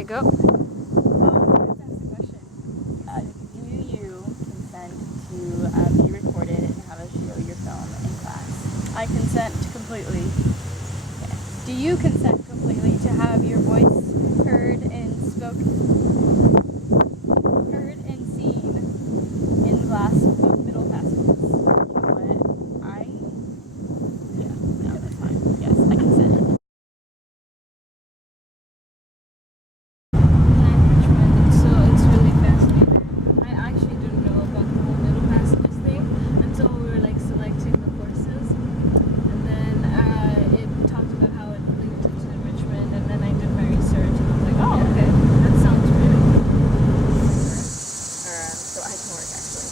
Okay, go. Do you consent to be recorded and have us show your film in class? I consent completely. Okay. Do you consent completely to have your voice heard and seen in class of middle passages? You know what? No, that's fine. Yes, I consent. So it's really fascinating. I actually didn't know about the whole middle passages thing until we were like selecting the courses, and then it talked about how it linked to Richmond, and then I did my research and I was like, oh, okay, that sounds really cool. So I can work actually.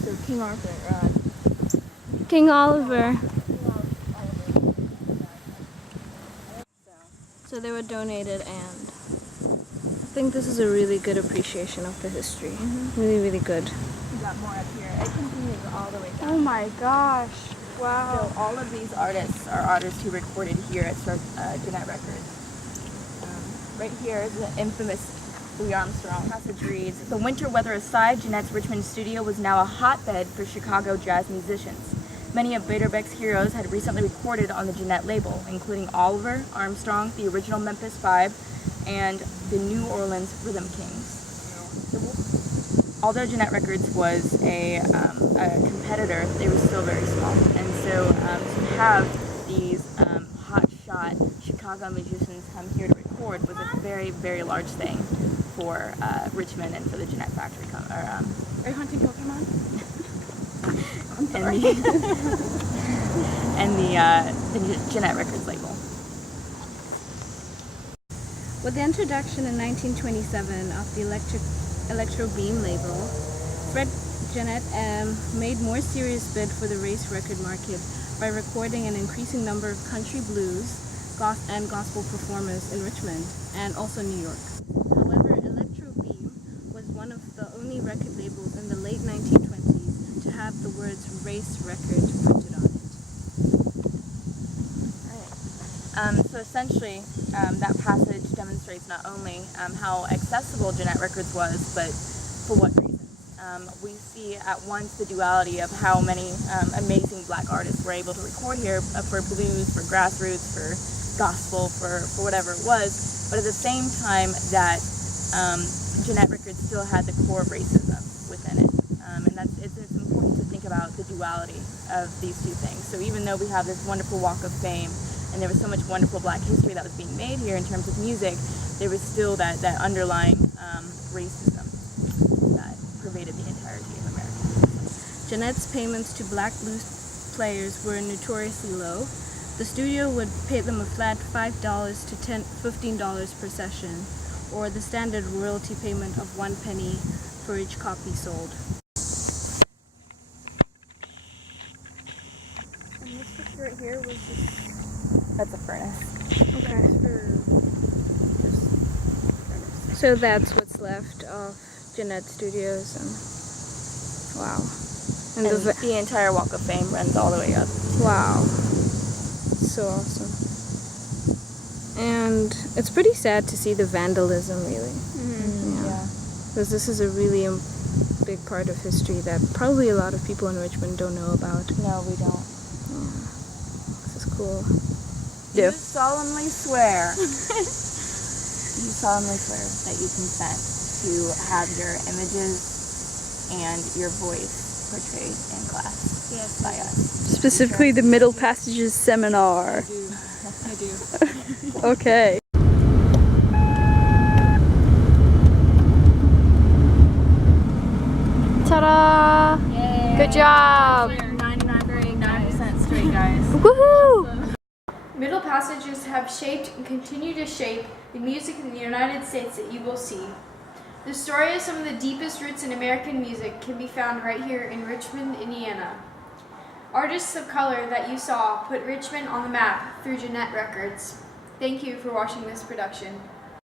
So King Arthur. King Oliver. So they were donated, and I think this is a really good appreciation of the history. Really, really good. We got more up here. It continues all the way down. Oh my gosh. Wow. So all of these artists are artists who recorded here at Jeanette Records. Right here is the infamous Louis Armstrong. Passage reads, "The winter weather aside, Jeanette's Richmond studio was now a hotbed for Chicago jazz musicians. Many of Beiderbecke's heroes had recently recorded on the Jeanette label, including Oliver, Armstrong, the original Memphis Five, and the New Orleans Rhythm Kings." Although Jeanette Records was a competitor, they were still very small. And so to have these hot-shot Chicago musicians come here to record was a very, very large thing for Richmond and for the Jeanette Factory. Are you hunting Pokemon? And the Jeanette Records label. With the introduction in 1927 of the Electro Beam label, Fred Jeanette made more serious bid for the race record market by recording an increasing number of country blues and gospel performers in Richmond and also New York. However, Electro Beam was one of the only record labels in the late 1920s to have the words race record printed on it. So essentially, that passage demonstrates not only how accessible Jeanette Records was, but for what reasons. We see at once the duality of how many amazing black artists were able to record here for blues, for grassroots, for gospel, for whatever it was, but at the same time that Jeanette Records still had the core of racism within it. And it's important to think about the duality of these two things. So even though we have this wonderful Walk of Fame, and there was so much wonderful black history that was being made here in terms of music, there was still that underlying racism that pervaded the entirety of America. Jeanette's payments to black blues players were notoriously low. The studio would pay them a flat $5 to $15 per session, or the standard royalty payment of 1 penny for each copy sold. And this picture right here was just... That's a furnace. Okay. So that's what's left of Jeanette Studios, and wow. And the entire Walk of Fame runs all the way up. Wow. So awesome. And it's pretty sad to see the vandalism, really. Yeah. Because this is a really big part of history that probably a lot of people in Richmond don't know about. No, we don't. Yeah. This is cool. Do you solemnly swear? Do you solemnly swear that you consent to have your images and your voice portrayed in class? Yes. By us. Specifically the Middle Passages seminar. I do. Okay. Ta-da! Yay. Good job! 99% straight, guys. Woohoo! Middle Passages have shaped and continue to shape the music in the United States that you will see. The story of some of the deepest roots in American music can be found right here in Richmond, Indiana. Artists of color that you saw put Richmond on the map through Jeanette Records. Thank you for watching this production.